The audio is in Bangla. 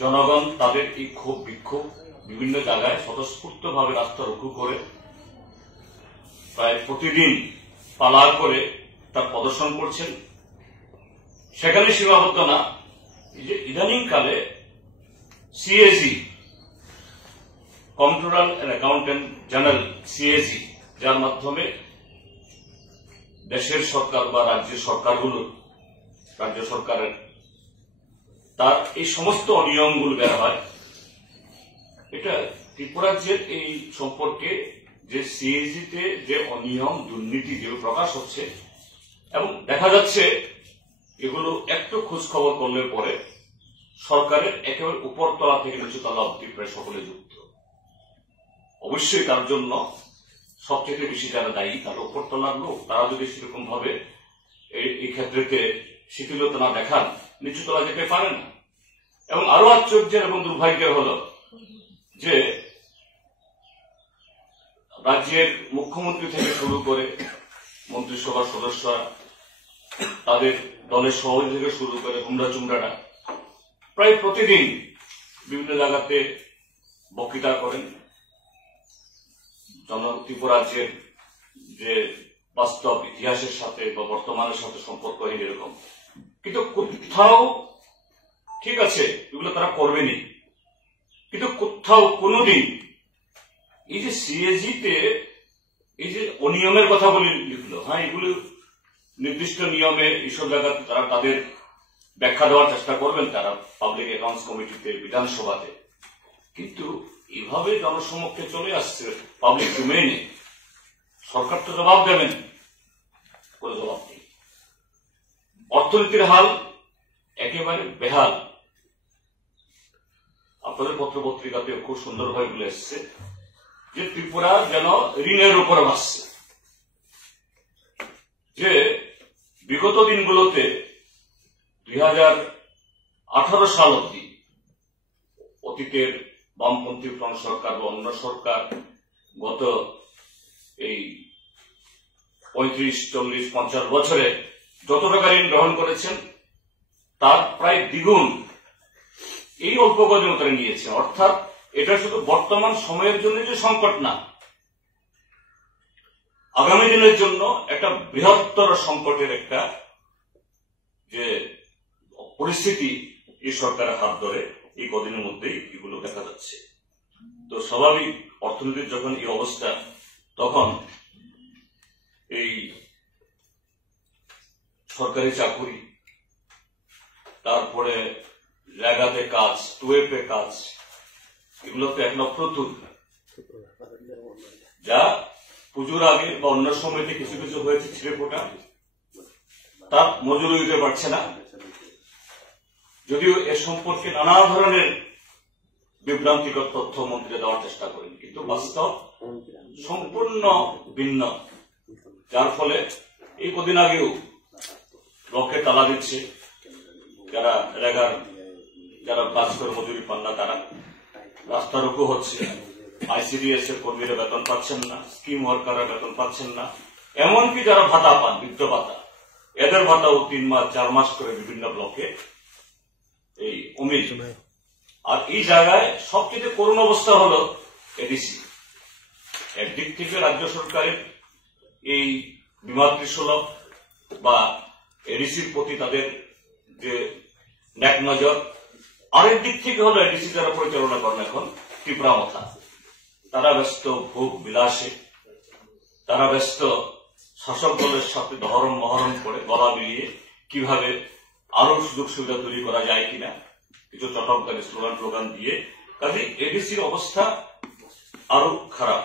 জনগণ তাদের এই ক্ষোভ বিক্ষোভ বিভিন্ন জায়গায় স্বতঃস্ফূর্তভাবে রাস্তা রুখু করে প্রায় প্রতিদিন পালা করে তার প্রদর্শন করছেন। সেখানে সীমাবদ্ধ না, এই যে ইদানিংকালে CAG controller and accountant general CAG, যার মাধ্যমে দেশের সরকার বা রাজ্যের সরকারগুলো, রাজ্য সরকারের তার এই সমস্ত অনিয়মগুলো বের হয়। এটা ত্রিপুরাজ্যের এই সম্পর্কে যে সিএজিতে যে অনিয়ম দুর্নীতি যেগুলো প্রকাশ হচ্ছে এবং দেখা যাচ্ছে এগুলো একটু খোঁজ খবর করলে পরে সরকারের একেবারে উপরতলা থেকে নিচুতলা অব্দি প্রায় সকলে যুক্ত। অবশ্যই তার জন্য সবচেয়ে বেশি যারা দায়ী তারা উপরতলার লোক। তারা যদি সেরকম ভাবে এই ক্ষেত্রে শিথিলতা না দেখান নিচুতলা যেতে পারে না। এবং আরো আশ্চর্যের এবং দুর্ভাগ্যের হল যে রাজ্যের মুখ্যমন্ত্রী থেকে শুরু করে মন্ত্রিসভার সদস্যরা, তাদের দলের সভাপতি থেকে শুরু করে হুমড়া চুমড়ারা প্রায় প্রতিদিন বিভিন্ন জায়গাতে বক্তৃতা করেন ত্রিপুরাজ্যের যে বাস্তব ইতিহাসের সাথে বা বর্তমানের সাথে সম্পর্কহীন এরকম। কিন্তু কোথাও ঠিক আছে এগুলো তারা করবেনি, কিন্তু কোথাও কোনোদিন এই যে সিএজিতে এই যে অনিয়মের কথা বলে লিখলো, হ্যাঁ এগুলো নির্দিষ্ট নিয়মে এইসব জায়গাতে তারা তাদের ব্যাখ্যা দেওয়ার চেষ্টা করবেন তারা পাবলিক অ্যাকাউন্টস কমিটিতে, বিধানসভাতে, কিন্তু এভাবে জনসমক্ষে চলে আসছে পাবলিক ডোমেইনে। সরকার তো জবাব দেবেন, কোনো জবাব নেই। অর্থনীতির হাল একেবারে বেহাল। আপনাদের পত্র পত্রিকাতে খুব সুন্দরভাবে বলে এসছে যে ত্রিপুরা যেন ঋণের উপর ভাসছে। যে বিগত দিনগুলোতে 2018 সাল অব্দি অতীতের বামপন্থী ফ্রন্ট সরকার বা অন্য সরকার গত এই 35, 40, 50 বছরে যত টাকা ঋণ গ্রহণ করেছেন তার প্রায় দ্বিগুণ এই অল্প কদিন তারা নিয়েছে। অর্থাৎ এটা শুধু বর্তমান সময়ের জন্য যে সংকট না, আগামী দিনের জন্য একটা বৃহত্তর সংকটের একটা যে পরিস্থিতি এই সরকারের হাত ধরে এই কদিনের মধ্যেই এগুলো দেখা যাচ্ছে। তো স্বাভাবিক অর্থনীতির যখন এই অবস্থা, তখন এই সরকারি চাকুরি, তারপরে জায়গাতে কাজ, টুয়েপে কাজ, এগুলো তো এক প্রতুল, যা পুজোর আগে বা অন্য সময়তে কিছু কিছু হয়েছে ছিঁড়ে ফোটা, তার মজুরি দিতে পারছে না। যদিও এ সম্পর্কে নানা ধরনের বিভ্রান্তিকর তথ্য মন্ত্রীরা দেওয়ার চেষ্টা করেন, কিন্তু বাস্তব সম্পূর্ণ ভিন্ন। যার ফলে এই কদিন আগেও ব্লকে তালা দিচ্ছে, যারা রেগার যারা কাজ করে মজুরি পান না তারা রাস্তা রুখু হচ্ছে। আইসিডিএস এর কর্মীরা বেতন পাচ্ছেন না, স্কিম ওয়ার্কাররা বেতন পাচ্ছেন না, এমনকি যারা ভাতা পান, বৃদ্ধ ভাতা, এদের ভাতাও 3 মাস 4 মাস করে বিভিন্ন ব্লকে এই অমিল। আর এই জায়গায় সবচেয়ে করুণ অবস্থা হল এডিসি। একদিক থেকে রাজ্য সরকারের এই বিমাতৃসুলভ বা এডিসির প্রতি তাদের যে ন্যাক নজর, আরেক দিক থেকে হলো এডিসি যারা পরিচালনা করেন এখন ত্রিপুরা মথা, তারা ব্যস্ত ভোগ বিলাসে, তারা ব্যস্ত শাসক দলের সাথে ধরম মহরম করে গলা মিলিয়ে কিভাবে আরো সুযোগ সুবিধা তৈরি করা যায় কিনা, কিছু চটকদারি স্লোগান দিয়ে। কাজে এডিসির অবস্থা আরো খারাপ।